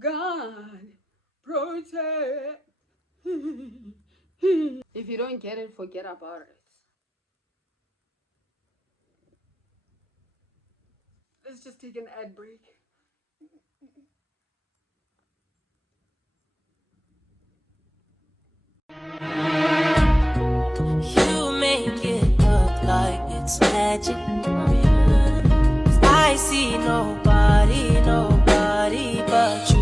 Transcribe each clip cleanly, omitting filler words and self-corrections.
God protect. If you don't get it, forget about it. Let's just take an ad break. You make it look like it's magic. I see nobody but you.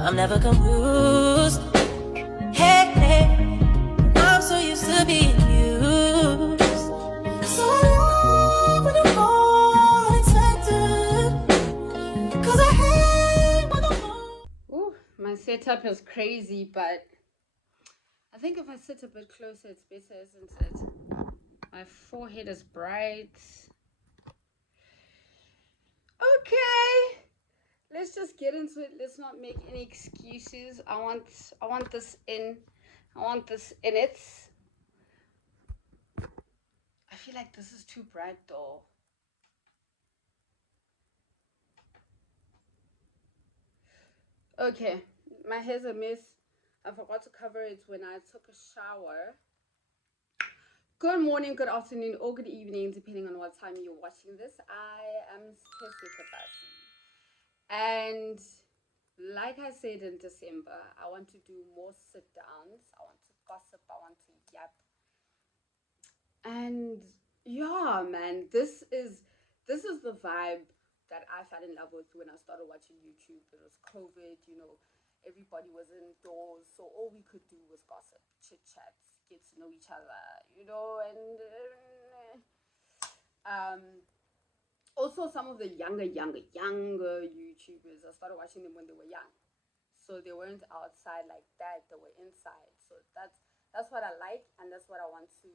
I'm never confused. Hey, I'm so used to being used. So I love when I'm unexpected, 'cause I hate when I'm Ooh, my setup is crazy, but I think if I sit a bit closer, it's better, isn't it? My forehead is bright. Okay, let's just get into it. Let's not make any excuses. I want this in. I want this in it. I feel like this is too bright though. Okay, my hair's a mess. I forgot to cover it when I took a shower. Good morning, good afternoon, or good evening, depending on what time you're watching this. I am siphebasi. And like I said in December, I want to do more sit downs. I want to gossip. I want to yap. And yeah, man, this is the vibe that I fell in love with when I started watching YouTube. It was COVID, everybody was indoors, so all we could do was gossip, chit chat, get to know each other, and also some of the younger YouTubers, I started watching them when they were young. So they weren't outside like that, they were inside. So that's what I like, and that's what I want to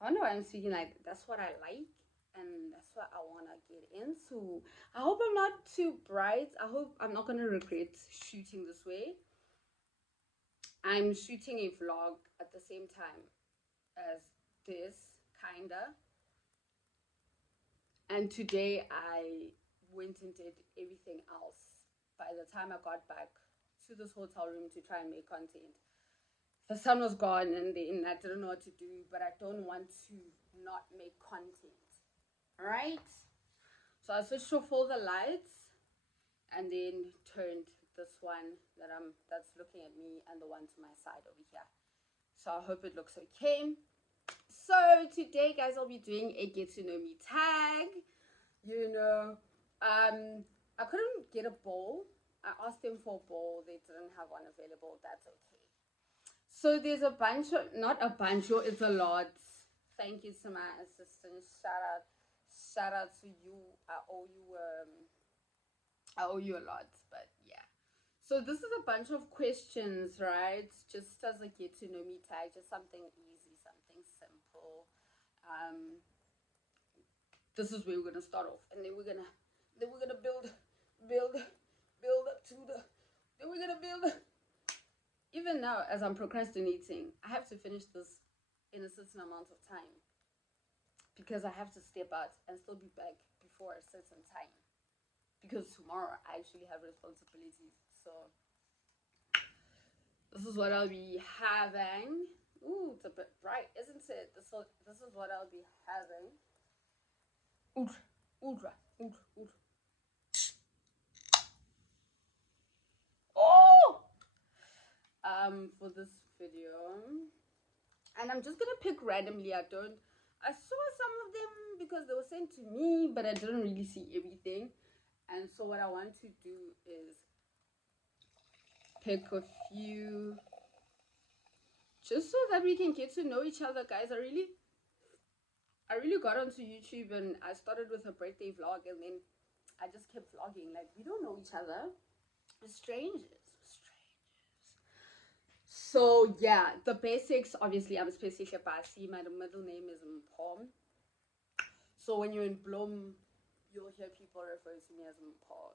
I don't know why I'm speaking like that's what I like, and that's what I want to get into. I hope I'm not too bright. I hope I'm not going to regret shooting this way. I'm shooting a vlog at the same time as this, kinda. And today I went and did everything else. By the time I got back to this hotel room to try and make content, the sun was gone, and then I didn't know what to do, but I don't want to not make content. All right? So I switched off all the lights and then turned this one that's looking at me and the one to my side over here. So I hope it looks okay. So today, guys, I'll be doing a get to know me tag. I couldn't get a bowl. I asked them for a bowl. They didn't have one available. That's okay. So there's a bunch of, not a bunch, it's a lot. Thank you to my assistant. Shout out to you. I owe you a lot, but yeah. So this is a bunch of questions, right? Just as a get to know me tag, just something easy, something simple. This is where we're gonna start off, and then we're gonna build up to the. Then we're gonna build. Even now, as I'm procrastinating, I have to finish this in a certain amount of time because I have to step out and still be back before a certain time. Because tomorrow I actually have responsibilities. So this is what I'll be having. Ooh, it's a bit bright, isn't it? This is what I'll be having. Ultra. Oh! For this video. And I'm just gonna pick randomly. I saw some of them because they were sent to me, but I didn't really see everything. And so what I want to do is pick a few just so that we can get to know each other, guys. I really got onto YouTube and I started with a birthday vlog, and then I just kept vlogging. Like, we don't know each other. We're strangers. So yeah, the basics. Obviously, I'm siphebasi. My middle name is Mpom. So when you're in Bloem, you'll hear people refer to me as Mpo.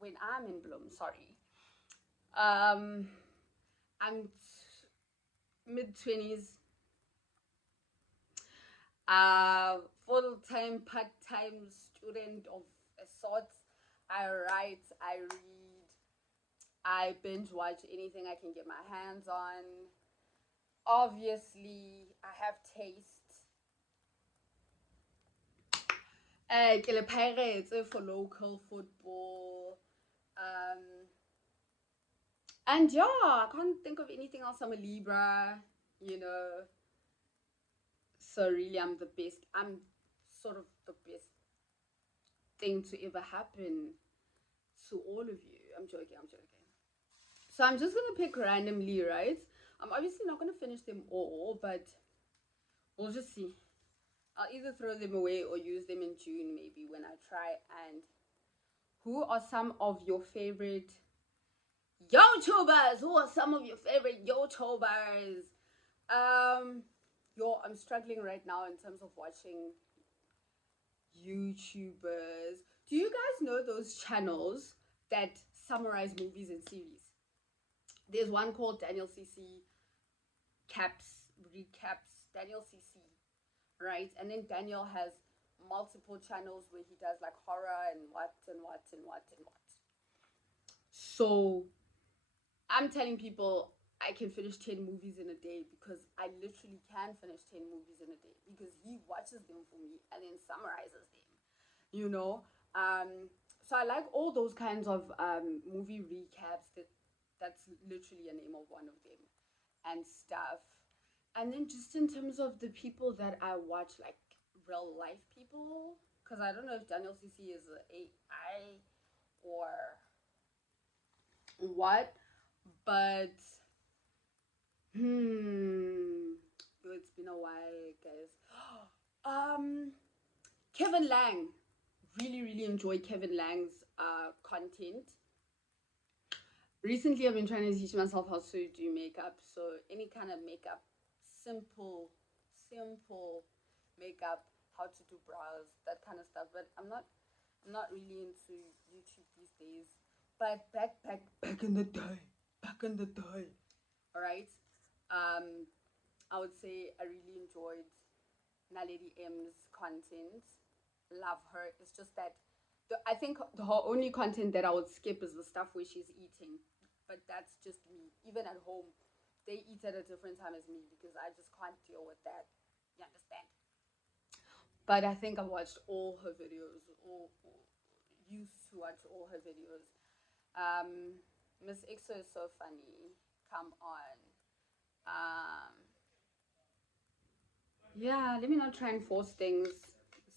When I'm in Bloem, sorry. I'm mid-20s. Full-time, part-time student of sorts, I write, I read, I binge watch anything I can get my hands on. Obviously, I have taste. Ke Pirates for local football. And yeah, I can't think of anything else. I'm a Libra, you know. So really, I'm the best. I'm sort of the best thing to ever happen to all of you. I'm joking. I'm joking. So I'm just gonna pick randomly, right? I'm obviously not gonna finish them all, but we'll just see. I'll either throw them away or use them in June, maybe when I try. And who are some of your favorite YouTubers? Who are some of your favorite YouTubers? I'm struggling right now in terms of watching YouTubers. Do you guys know those channels that summarize movies and series? There's one called Daniel CC recaps, Daniel CC, right? And then Daniel has multiple channels where he does like horror and what and what and what and what. So I'm telling people I can finish 10 movies in a day because I literally can finish 10 movies in a day because he watches them for me and then summarizes them, you know. So I like all those kinds of movie recaps. That's literally a name of one of them and stuff. And then just in terms of the people that I watch, like real life people, because I don't know if Daniel CC is an AI or what, but it's been a while, guys. Kevin Lang, really enjoy Kevin Lang's content. Recently I've been trying to teach myself how to do makeup, so any kind of makeup, simple makeup, how to do brows, that kind of stuff. But I'm not really into YouTube these days. But back in the day, all right. I would say I really enjoyed Naledi M's content. Love her. It's just that I think her only content that I would skip is the stuff where she's eating. But that's just me. Even at home, they eat at a different time as me because I just can't deal with that. You understand? But I think I watched all her videos, or used to watch all her videos. Miss Ixo is so funny. Come on. Yeah, let me not try and force things,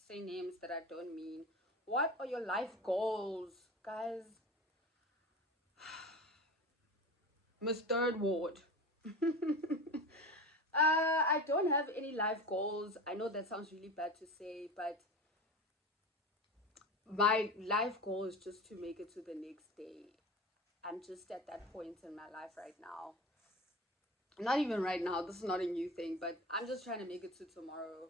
say names that I don't mean. What are your life goals, guys? Miss Third Ward. I don't have any life goals. I know that sounds really bad to say, but my life goal is just to make it to the next day. I'm just at that point in my life right now. Not even right now, this is not a new thing, but I'm just trying to make it to tomorrow.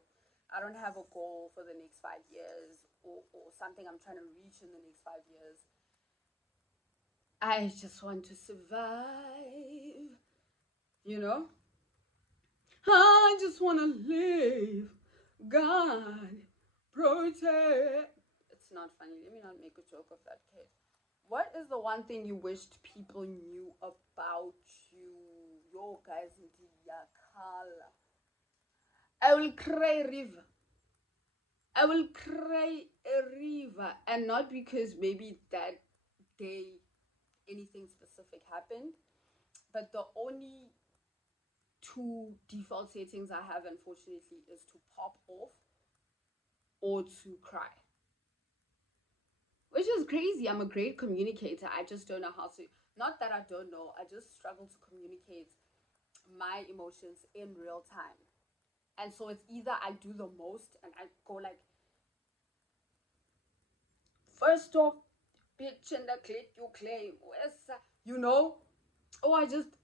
I don't have a goal for the next 5 years or something I'm trying to reach in the next 5 years. I just want to survive, you know? I just want to live. God, protect. It's not funny. Let me not make a joke of that kid. What is the one thing you wished people knew about you? Yo, guys, I will cry a river. I will cry a river. And not because maybe that day anything specific happened, but the only two default settings I have, unfortunately, is to pop off or to cry. Which is crazy. I'm a great communicator. I just don't know how to. Not that I don't know, I just struggle to communicate my emotions in real time. And so it's either I do the most and I go like, first off, bitch in the clip you claim, you know? Oh, I just.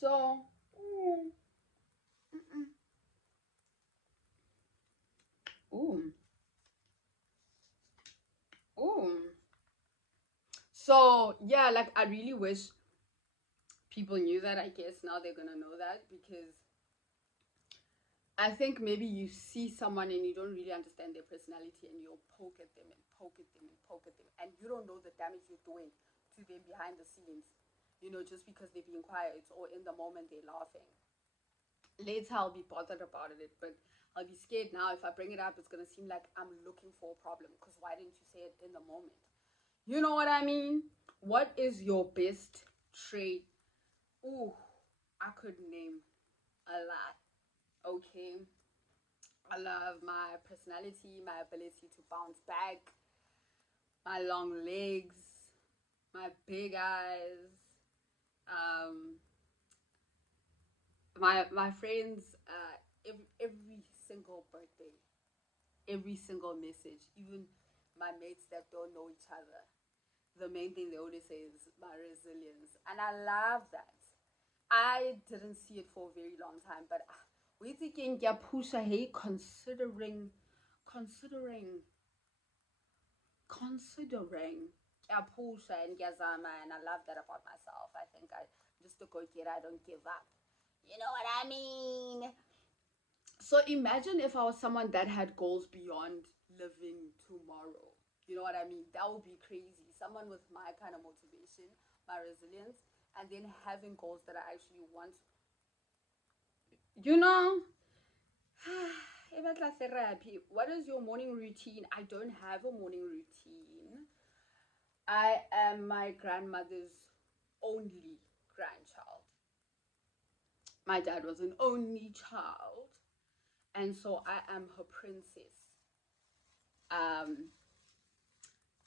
So. Ooh. Ooh. So, yeah, like, I really wish people knew that. I guess now they're gonna know that because I think maybe you see someone and you don't really understand their personality and you'll poke at them and poke at them and poke at them and you don't know the damage you're doing to them behind the scenes, just because they're being quiet or in the moment they're laughing. Later I'll be bothered about it, but I'll be scared now. If I bring it up, it's gonna seem like I'm looking for a problem. Because why didn't you say it in the moment? You know what I mean? What is your best trait? Ooh, I could name a lot. Okay. I love my personality, my ability to bounce back, my long legs, my big eyes. Um, my friends, every single birthday, every single message, even my mates that don't know each other, the main thing they always say is my resilience, and I love that. I didn't see it for a very long time, but we thinking Yapusha, hey, considering considering Yapusha and Yazama, and I love that about myself. I think I just to go get, I don't give up. You know what I mean? So imagine if I was someone that had goals beyond living tomorrow. You know what I mean? That would be crazy. Someone with my kind of motivation, my resilience, and then having goals that I actually want. You know, what is your morning routine? I don't have a morning routine. I am my grandmother's only grandchild. My dad was an only child, and so I am her princess. Um,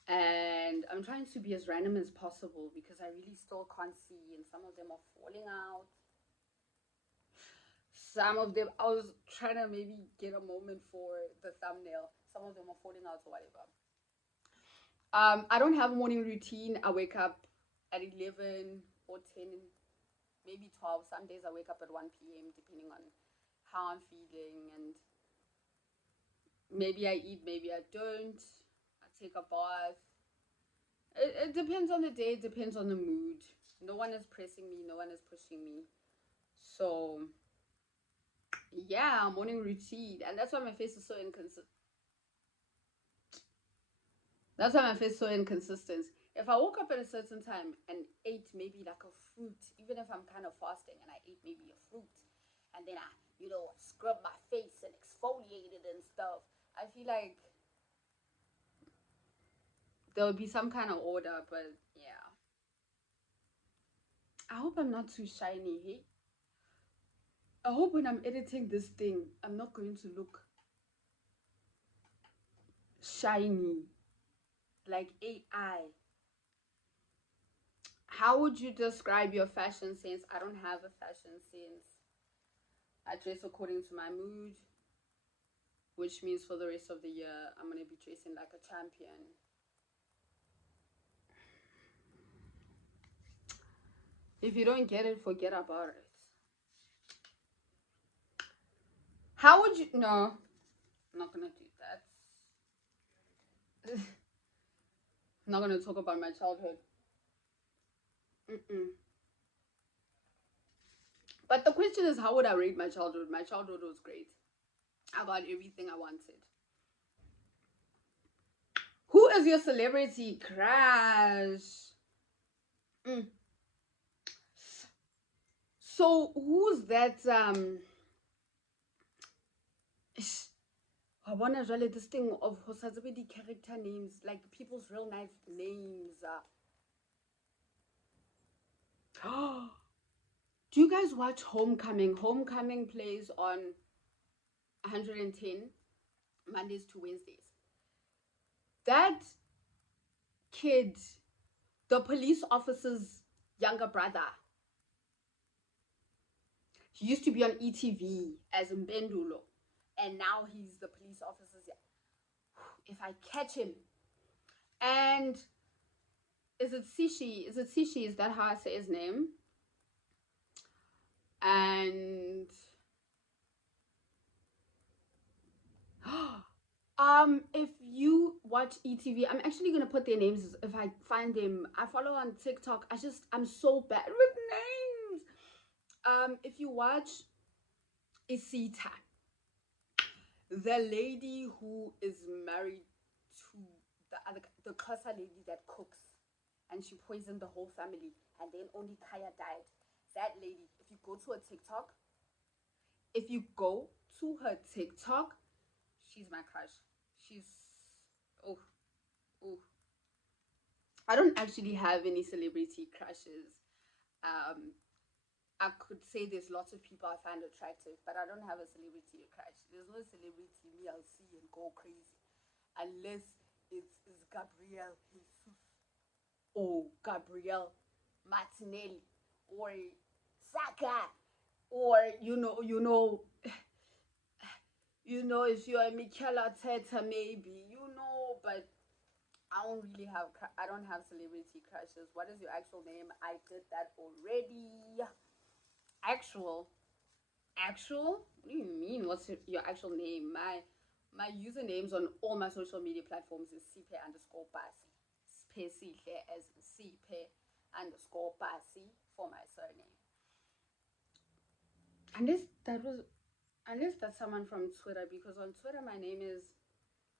and I'm trying to be as random as possible because I really still can't see, and some of them are falling out. Some of them, I was trying to maybe get a moment for the thumbnail. Some of them are falling out or whatever. I don't have a morning routine. I wake up at 11 or 10, maybe 12. Some days I wake up at 1 p.m. depending on how I'm feeling, and maybe I eat, maybe I don't. I take a bath. It depends on the day, it depends on the mood. No one is pressing me, no one is pushing me. So, yeah, morning routine. And that's why my face is so inconsistent. That's why my face is so inconsistent. If I woke up at a certain time and ate maybe like a fruit, even if I'm kind of fasting and I ate maybe a fruit, and then I, scrub my face and exfoliate it and stuff, I feel like there would be some kind of order, but yeah. I hope I'm not too shiny, hey? I hope when I'm editing this thing, I'm not going to look shiny like AI. How would you describe your fashion sense? I don't have a fashion sense. I dress according to my mood, which means for the rest of the year, I'm going to be dressing like a champion. If you don't get it, forget about it. How would you? No, I'm not going to do that. I'm not going to talk about my childhood. Mm-mm. But the question is, how would I rate my childhood? My childhood was great. I got everything I wanted. Who is your celebrity crush? Mm. So who's that? I wanna really this thing of the character names, like people's real life names. Do you guys watch Homecoming? Homecoming plays on 110 Mondays to Wednesdays. That kid, the police officer's younger brother, he used to be on ETV as Mbendulo, and now he's the police officer's. If I catch him, and is it Sishi? Is it Sishi? Is that how I say his name? And if you watch ETV, I'm actually gonna put their names if I find them. I follow on TikTok. I'm so bad with names. If you watch Isita, the lady who is married to the Xhosa lady that cooks, and she poisoned the whole family, and then only Kaya died. That lady, if you go to her TikTok, she's my crush. She's oh oh. I don't actually have any celebrity crushes. Um, I could say there's lots of people I find attractive, but I don't have a celebrity crush. There's no celebrity me I'll see and go crazy, unless it's Gabrielle Jesus or Gabrielle Martinelli or Saka, or if you're a Mikel Arteta maybe, but I don't have celebrity crushes. What is your actual name? I did that already. Actual, actual. What do you mean? What's your actual name? My usernames on all my social media platforms is sipe_basi. Sipe as sipe_basi for my surname. Unless that was unless that's someone from Twitter, because on Twitter my name is,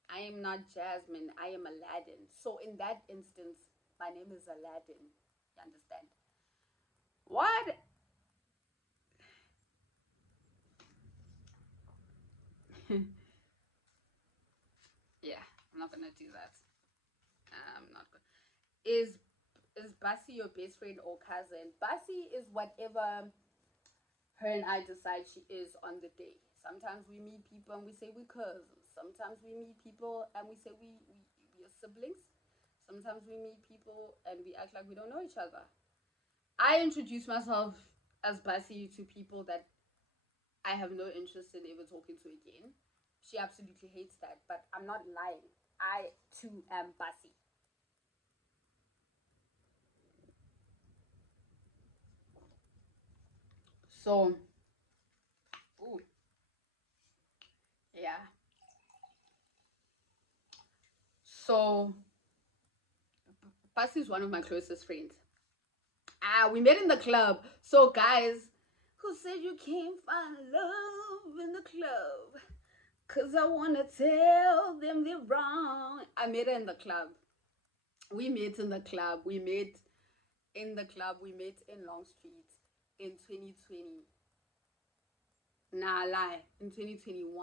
I am not Jasmine, I am Aladdin. So in that instance, my name is Aladdin. You understand? What? Yeah, I'm not gonna do that. I'm not gonna. Is Basi your best friend or cousin? Basi is whatever her and I decide she is on the day. Sometimes we meet people and we say we're cousins. Sometimes we meet people and we say we are siblings. Sometimes we meet people and we act like we don't know each other. I introduce myself as Basi to people that I have no interest in ever talking to again. She absolutely hates that, but I'm not lying. I too am Basi. So, ooh, yeah. So, Basi is one of my closest friends. We met in the club. So, guys, who said you can't find love in the club? Cause I wanna tell them they're wrong. I met her in the club. We met in the club. We met in the club. We met in Long Street in 2020. Nah, lie. In 2021.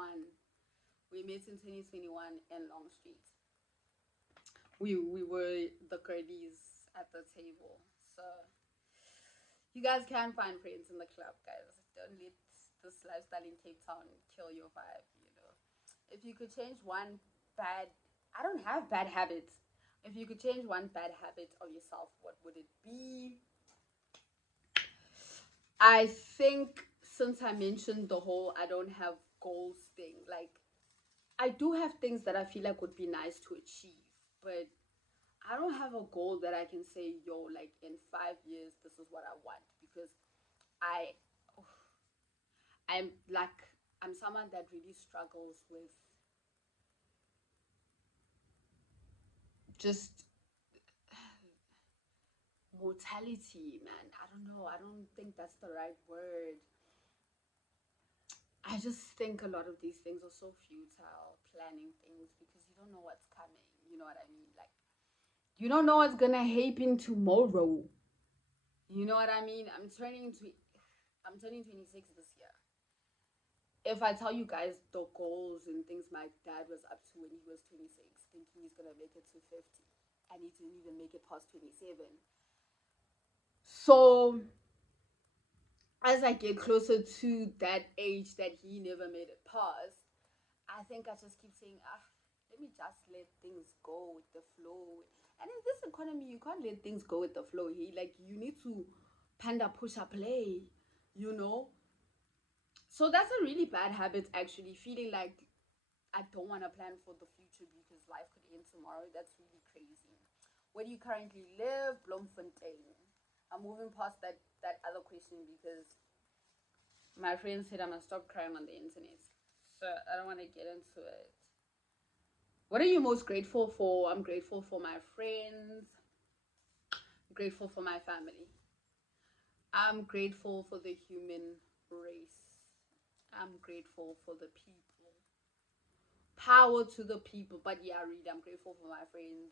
We met in 2021 in Long Street. We were the girlies at the table. So you guys can find friends in the club, guys. Don't let this lifestyle in Cape Town kill your vibe. If you could change one bad, I don't have bad habits. If you could change one bad habit of yourself, what would it be? I think since I mentioned the whole I don't have goals thing, like I do have things that I feel like would be nice to achieve, but I don't have a goal that I can say, yo, like in 5 years, this is what I want, because I, I'm like, I'm someone that really struggles with just mortality, man. I don't know. I don't think that's the right word. I just think a lot of these things are so futile, planning things, because you don't know what's coming. You know what I mean? Like, you don't know what's gonna happen tomorrow. You know what I mean? I'm turning 26 this year. If I tell you guys the goals and things my dad was up to when he was 26, thinking he's gonna make it to 50, and he didn't even make it past 27. So as I get closer to that age that he never made it past, I think I just keep saying, let me just let things go with the flow. And in this economy, you can't let things go with the flow. You need to panda push up play, you know. So that's a really bad habit, actually. Feeling like I don't want to plan for the future because life could end tomorrow. That's really crazy. Where do you currently live? Bloemfontein. I'm moving past that other question because my friend said I must stop crying on the internet. So I don't want to get into it. What are you most grateful for? I'm grateful for my friends. I'm grateful for my family. I'm grateful for the human race. I'm grateful for the people. power to the people. But yeah, really, I'm grateful for my friends.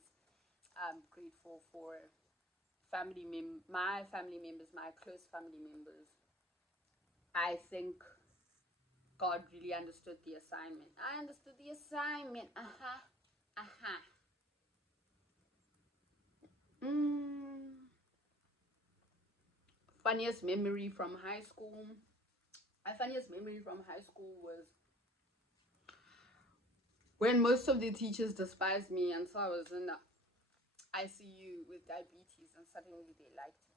I'm grateful for my family members, my close family members. I think God really understood the assignment. I understood the assignment. Mm. Funniest memory from high school. My funniest memory from high school was when most of the teachers despised me until I was in the ICU with diabetes, and suddenly they liked me.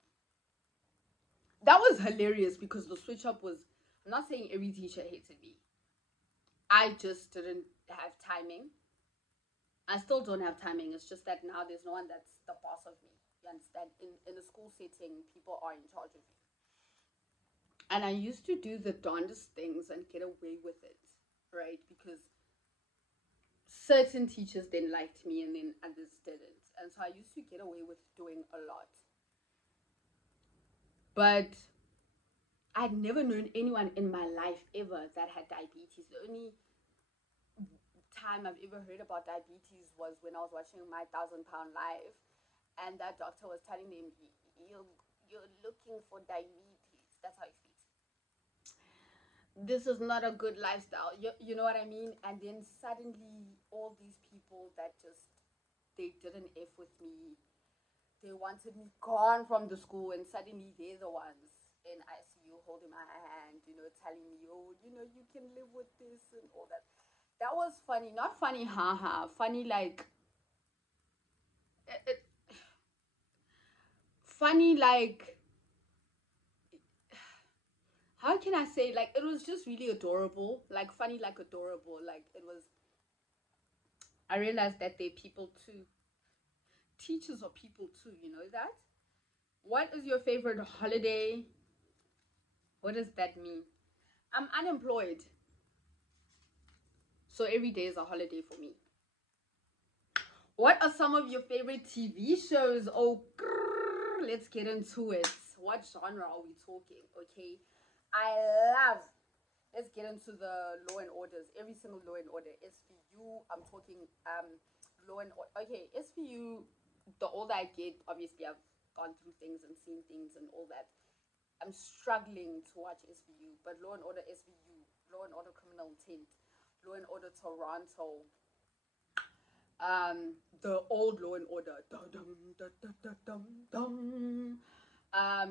That was hilarious because the switch up was, I'm not saying every teacher hated me. I just didn't have timing. I still don't have timing. It's just that now there's no one that's the boss of me. You understand? In a school setting, people are in charge of you. And I used to do the darndest things and get away with it, right? Because certain teachers then liked me and then others didn't. And so I used to get away with doing a lot. But I'd never known anyone in my life ever that had diabetes. The only time I've ever heard about diabetes was when I was watching my 1,000 Pound Live, and that doctor was telling them, you're looking for diabetes. That's how it feels. This is not a good lifestyle. You know what I mean? And then suddenly all these people that just, they didn't F with me. They wanted me gone from the school, and suddenly they're the ones in ICU holding my hand, telling me, oh, you can live with this and all that. That was funny. Not funny, haha. Funny like, it, funny like, how can I say, like, it was just really adorable. Like, funny like adorable. Like, it was, I realized that they're people too. Teachers are people too, you know that? What is your favorite holiday? What does that mean? I'm unemployed, so every day is a holiday for me. What are some of your favorite TV shows? Oh, let's get into it. What genre are we talking? Okay, let's get into the Law and Orders. Every single Law and Order. SVU, I'm talking Law and Order. Okay, SVU, the older I get, obviously I've gone through things and seen things and all that. I'm struggling to watch SVU, but Law and Order SVU, Law and Order Criminal Intent, Law and Order Toronto, the old Law and Order.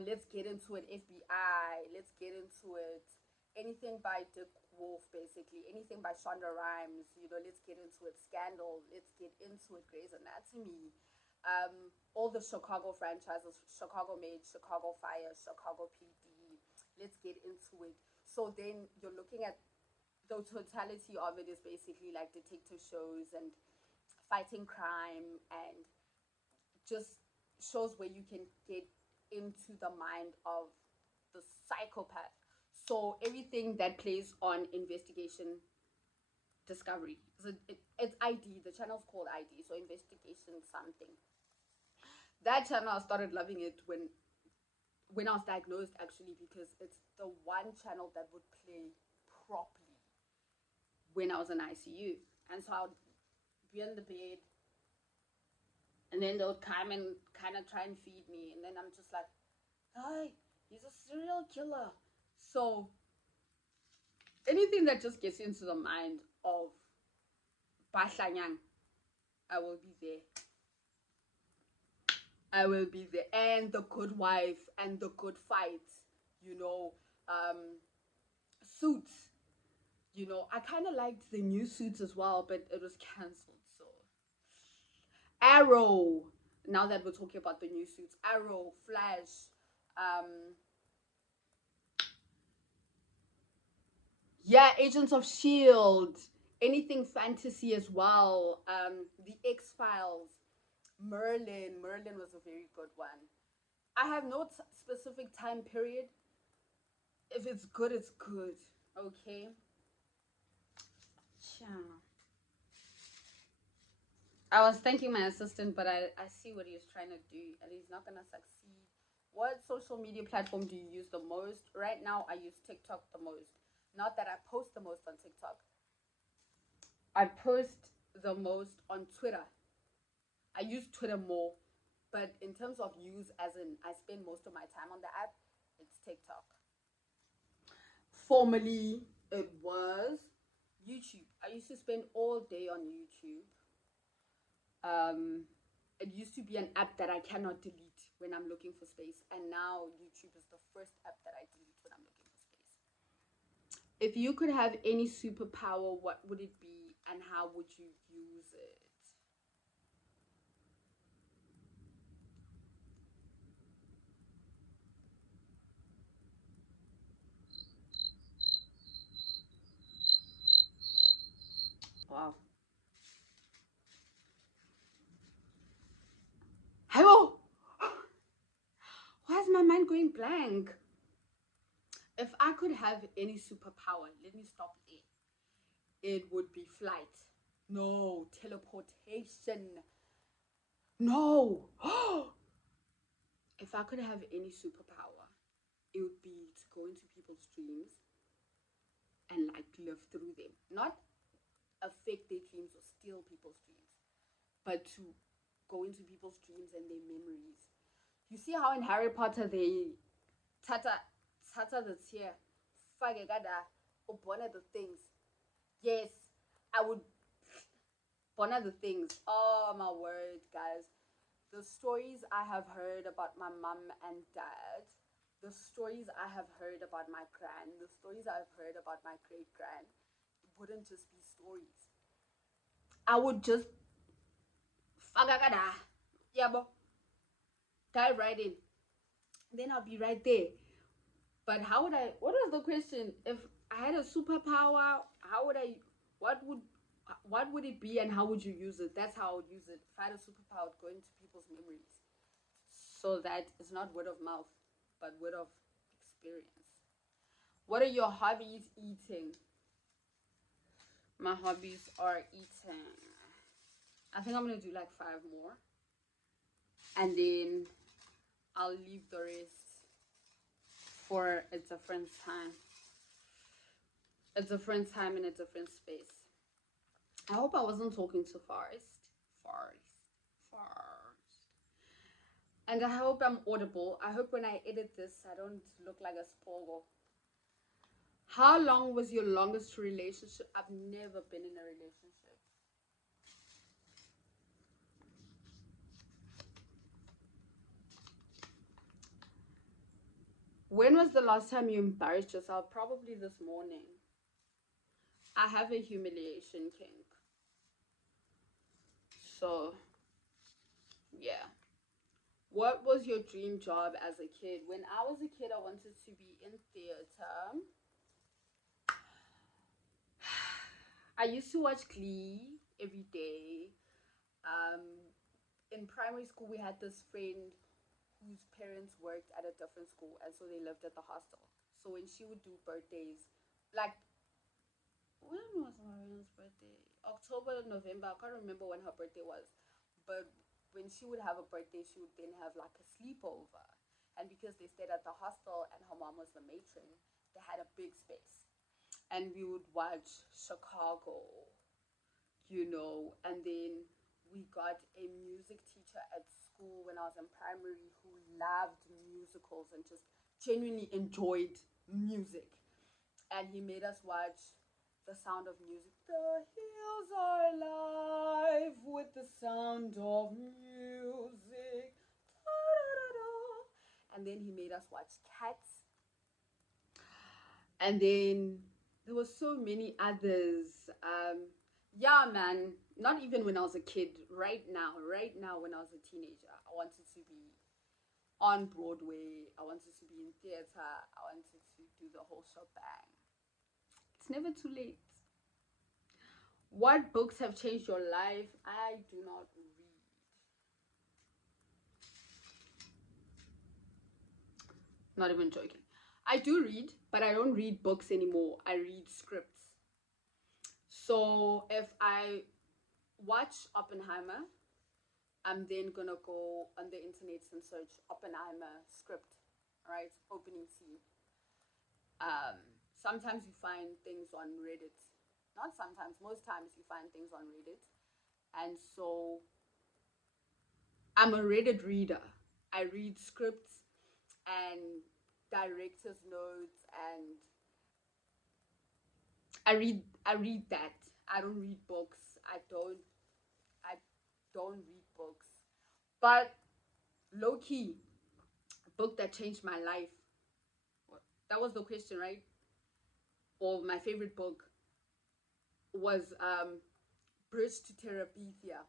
Let's get into it. FBI. Let's get into it. Anything by Dick Wolf, basically. Anything by Shonda Rhimes. Let's get into it. Scandal. Let's get into it. Grey's Anatomy. All the Chicago franchises. Chicago Med, Chicago Fire, Chicago PD. Let's get into it. So then you're looking at the totality of it is basically like detective shows and fighting crime, and just shows where you can get into the mind of the psychopath. So everything that plays on investigation discovery. So it's ID. The channel's called ID. So investigation something. That channel, I started loving it when I was diagnosed, actually, because it's the one channel that would play properly when I was in ICU. And so I would be in the bed, and then they would come and kind of try and feed me, and then I'm just like, hi, he's a serial killer. So anything that just gets into the mind of Bahlanyang, I will be there. I will be there. And The Good Wife and The Good Fight, Suits. I kind of liked the new Suits as well, but it was cancelled. So Arrow. Now that we're talking about the new Suits, Arrow, Flash, Agents of Shield, anything fantasy as well. The X-Files, Merlin was a very good one. I have no specific time period. If it's good, it's good. Okay. I was thanking my assistant, but I see what he's trying to do, and he's not gonna succeed. What social media platform do you use the most? Right now, I use TikTok the most. Not that I post the most on TikTok. I post the most on Twitter. I use Twitter more, but in terms of use, as in I spend most of my time on the app, it's TikTok. Formerly, it was YouTube. I used to spend all day on YouTube. It used to be an app that I cannot delete when I'm looking for space, and now YouTube is the first app that I delete when I'm looking for space. If you could have any superpower, what would it be, and how would you use it? Wow. Hello. Why is my mind going blank? If I could have any superpower, let me stop there. It would be flight. No, teleportation. No. If I could have any superpower, it would be to go into people's dreams and like live through them. Not affect their dreams or steal people's dreams, but to go into people's dreams and their memories. You see how in Harry Potter they tata the tear, fagegada, or one of the things. Yes, I would one of the things. Oh my word, guys. The stories I have heard about my mom and dad, the stories I have heard about my gran, the stories I've heard about my great gran, wouldn't just be stories. I would just fagagada, yabo, dive right in. Then I'll be right there. But how would I? What was the question? If I had a superpower, how would I? What would? What would it be, and how would you use it? That's how I would use it. If I had a superpower, go into people's memories, so that it's not word of mouth, but word of experience. What are your hobbies? Eating. My hobbies are eating. I think I'm gonna do like 5 more, and then I'll leave the rest for a different time. A different time in a different space. I hope I wasn't talking too fast. And I hope I'm audible. I hope when I edit this, I don't look like a spoiler. How long was your longest relationship? I've never been in a relationship. When was the last time you embarrassed yourself? Probably this morning. I have a humiliation kink. So, yeah. What was your dream job as a kid? When I was a kid, I wanted to be in theater. I used to watch Glee every day. Um, in primary school, we had this friend whose parents worked at a different school, and so they lived at the hostel. So when she would do birthdays, like when was Marianne's birthday? October, November. I can't remember when her birthday was, but when she would have a birthday, she would then have like a sleepover. And because they stayed at the hostel and her mom was the matron, they had a big space. And we would watch Chicago, and then we got a music teacher at school when I was in primary who loved musicals and just genuinely enjoyed music. And he made us watch The Sound of Music. The hills are alive with the sound of music. And then he made us watch Cats. And then there were so many others. Yeah, man. Not even when I was a kid. Right now, when I was a teenager, I wanted to be on Broadway. I wanted to be in theater. I wanted to do the whole shebang. It's never too late. What books have changed your life? I do not read. Not even joking. I do read, but I don't read books anymore. I read scripts. So if I watch Oppenheimer, I'm then gonna go on the internet and search Oppenheimer script, right? Opening scene. Sometimes you find things on Reddit, not sometimes, most times you find things on Reddit. And so I'm a Reddit reader. I read scripts and director's notes, and I read that. I don't read books. I don't read books. But low key, book that changed my life. That was the question, right? Or my favorite book was Bridge to Terabithia.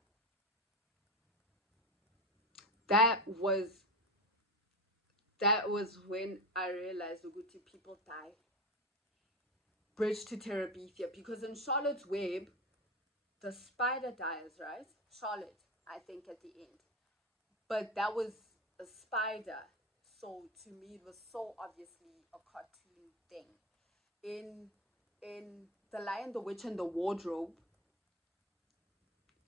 That was that was when I realized Uguti people die. Bridge to Terabithia, because in Charlotte's Web, the spider dies, right? Charlotte, I think, at the end. But that was a spider. So to me it was so obviously a cartoon thing. In The Lion, the Witch and the Wardrobe,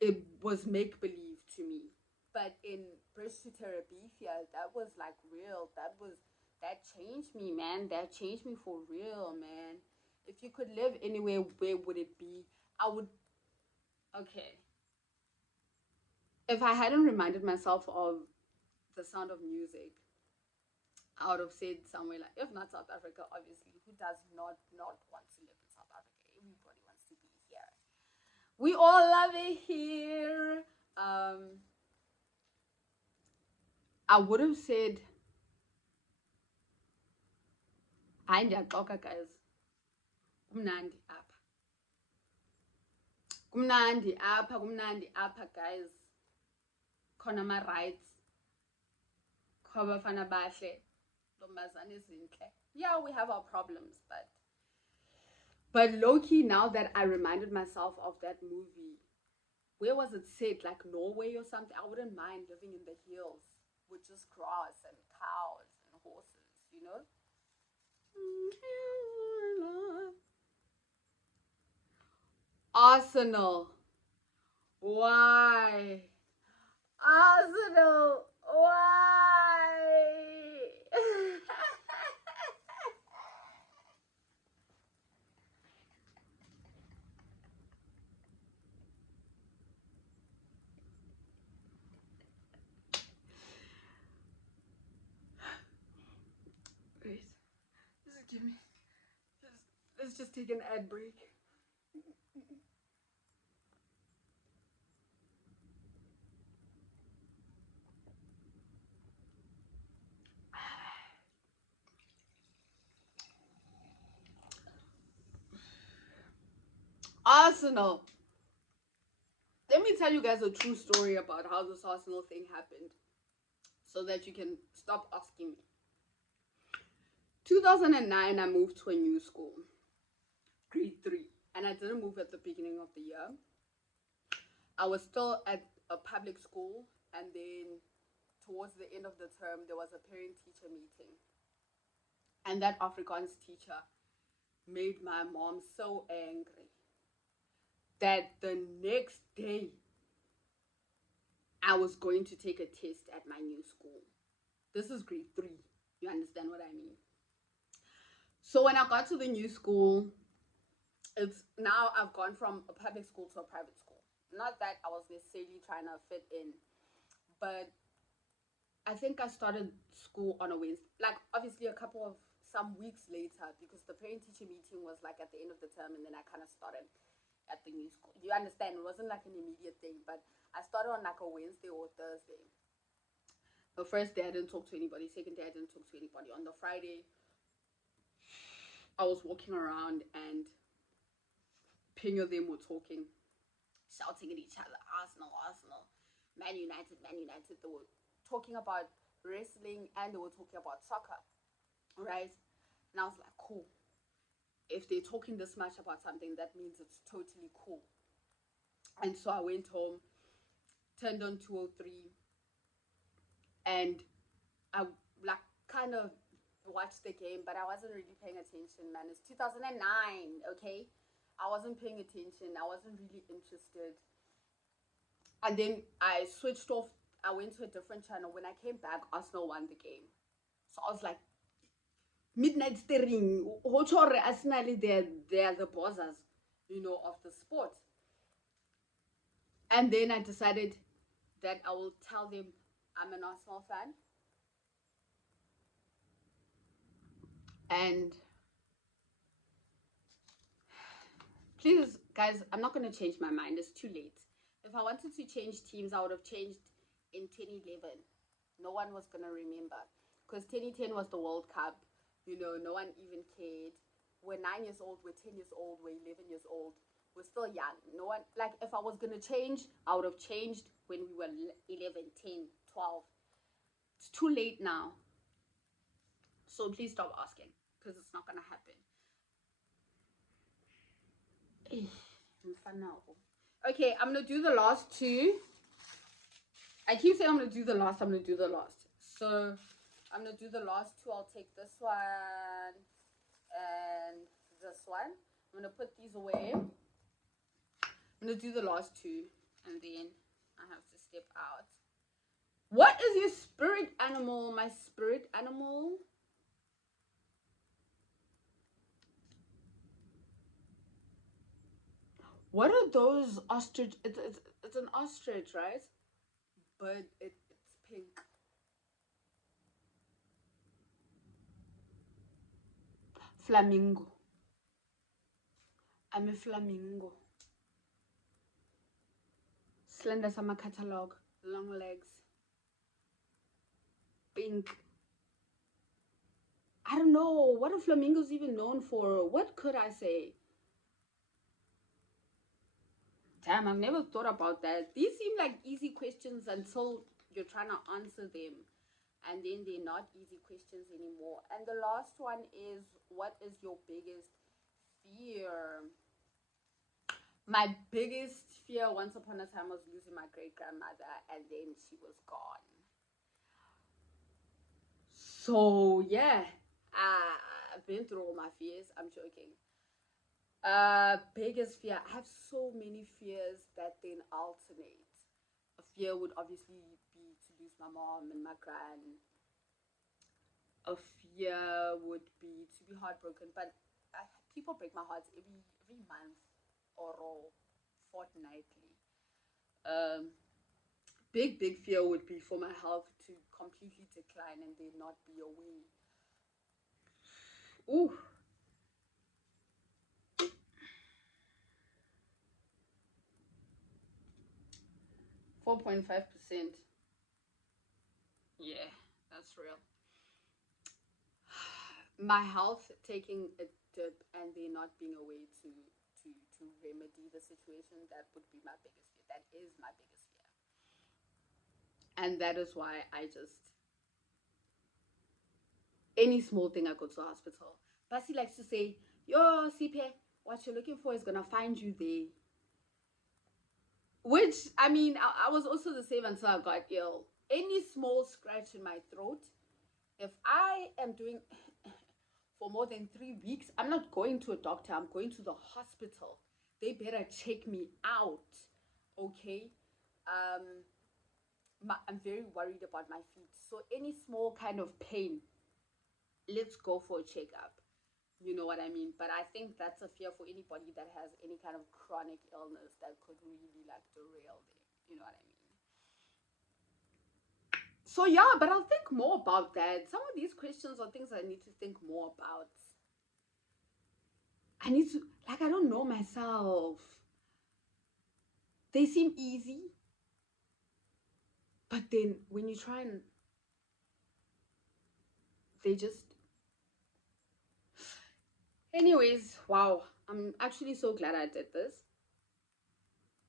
it was make believe to me. But in Bridge to Terabithia, that was like real. That changed me, man. That changed me for real, man. If you could live anywhere, where would it be? I would. Okay. If I hadn't reminded myself of The Sound of Music, I would have said somewhere like, if not South Africa, obviously. Who does not want to live in South Africa? Everybody wants to be here. We all love it here. I would have said, hayi ndiyaxoka guys, kumnandi apha, kumnandi apha guys, khona ama-rights, kho abafana bahle, ntombazane ezintle. Yeah, we have our problems, but low-key, now that I reminded myself of that movie, where was it set? Like Norway or something? I wouldn't mind living in the hills with just grass and cows and horses, you know? Arsenal. Why? Arsenal. Why? Wait. Give me. Let's just take an ad break. Arsenal. Let me tell you guys a true story about how this Arsenal thing happened, so that you can stop asking me. 2009, I moved to a new school, grade 3, and I didn't move at the beginning of the year. I was still at a public school, and then towards the end of the term, there was a parent-teacher meeting, and that Afrikaans teacher made my mom so angry that the next day I was going to take a test at my new school. This is grade 3. You understand what I mean? So when I got to the new school, it's now I've gone from a public school to a private school. Not that I was necessarily trying to fit in, but I think I started school on a Wednesday. Like, obviously some weeks later, because the parent-teacher meeting was like at the end of the term, and then I kind of started at the new school. You understand? It wasn't like an immediate thing, but I started on like a Wednesday or Thursday. The first day I didn't talk to anybody. Second day I didn't talk to anybody. On the Friday, I was walking around and ping of them were talking, shouting at each other, Arsenal, Arsenal, Man United, Man United. They were talking about wrestling and they were talking about soccer, right? And I was like, cool. If they're talking this much about something, that means it's totally cool. And so I went home, turned on 203, and I like kind of watched the game, but I wasn't really paying attention, man. It's 2009, okay? I wasn't paying attention. I wasn't really interested. And then I switched off. I went to a different channel. When I came back, Arsenal won the game. So I was like, midnight staring. Hochore Arsenal, they're the bosses. you know, of the sport. And then I decided that I will tell them I'm an Arsenal fan. And please, guys, I'm not going to change my mind. It's too late. If I wanted to change teams, I would have changed in 2011. No one was going to remember. Because 2010 was the World Cup. You know, no one even cared. We're 9 years old, we're 10 years old, we're 11 years old. We're still young. No one, like, if I was going to change, I would have changed when we were 11, 10, 12. It's too late now. So please stop asking, because it's not going to happen. Okay, I'm going to do the last two. I keep saying I'm going to do the last. So I'm going to do the last two. I'll take this one and this one. I'm going to put these away. I'm going to do the last two. And then I have to step out. What is your spirit animal? My spirit animal? What are those ostrich? It's an ostrich, right? But it's pink. Flamingo. I'm a flamingo. Slender summer catalog. Long legs. Pink. I don't know. What are flamingos even known for? What could I say? Damn, I've never thought about that. These seem like easy questions until you're trying to answer them. And then they're not easy questions anymore. And the last one is, what is your biggest fear? My biggest fear once upon a time was losing my great-grandmother, and then she was gone. So yeah, I've been through all my fears. I'm joking. Biggest fear. I have so many fears that then alternate. A fear would obviously be to lose my mom and my gran. A fear would be to be heartbroken, but people break my hearts every month or fortnightly. Big fear would be for my health to completely decline and then not be away. Ooh. 4.5%. Yeah, that's real. My health taking a dip and then not being a way to remedy the situation, that would be my biggest fear. That is my biggest fear. And that is why I just, any small thing, I go to the hospital. Basi likes to say, yo, Sipe, what you're looking for is gonna find you there. Which, I mean, I was also the same until I got ill. Any small scratch in my throat, if I am doing for more than 3 weeks, I'm not going to a doctor, I'm going to the hospital. They better check me out, okay? I'm very worried about my feet. So any small kind of pain, let's go for a checkup. You know what I mean? But I think that's a fear for anybody that has any kind of chronic illness that could really like derail them. You know what I mean? So yeah, but I'll think more about that. Some of these questions are things I need to think more about. I need to, like, I don't know myself. They seem easy. But then when you try and they just, anyways, wow, I'm actually so glad I did this.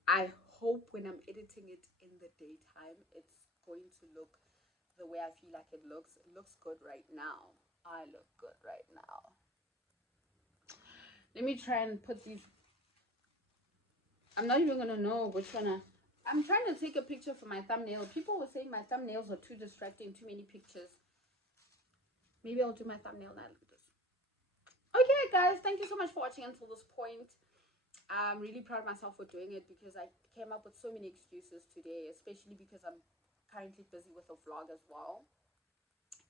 I hope when I'm editing it in the daytime, it's going to look the way I feel like it looks. It looks good right now. I look good right now. Let me try and put these. I'm not even gonna know which one I'm trying to take a picture for my thumbnail. People were saying my thumbnails are too distracting, too many pictures. Maybe I'll do my thumbnail now. Look at this. Okay, guys, thank you so much for watching until this point. I'm really proud of myself for doing it because I came up with so many excuses today, especially because I'm currently busy with a vlog as well.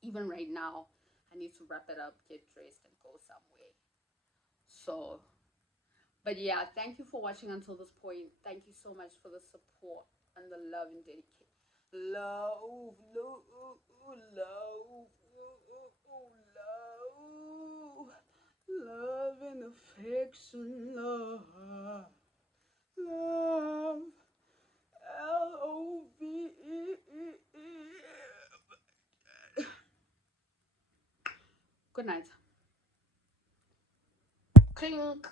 Even right now, I need to wrap it up, get dressed, and go somewhere. So, But yeah, thank you for watching until this point. Thank you so much for the support and the love and dedication. Love, love, love, love, love and affection, love, love, LOVE. Good night. Clink.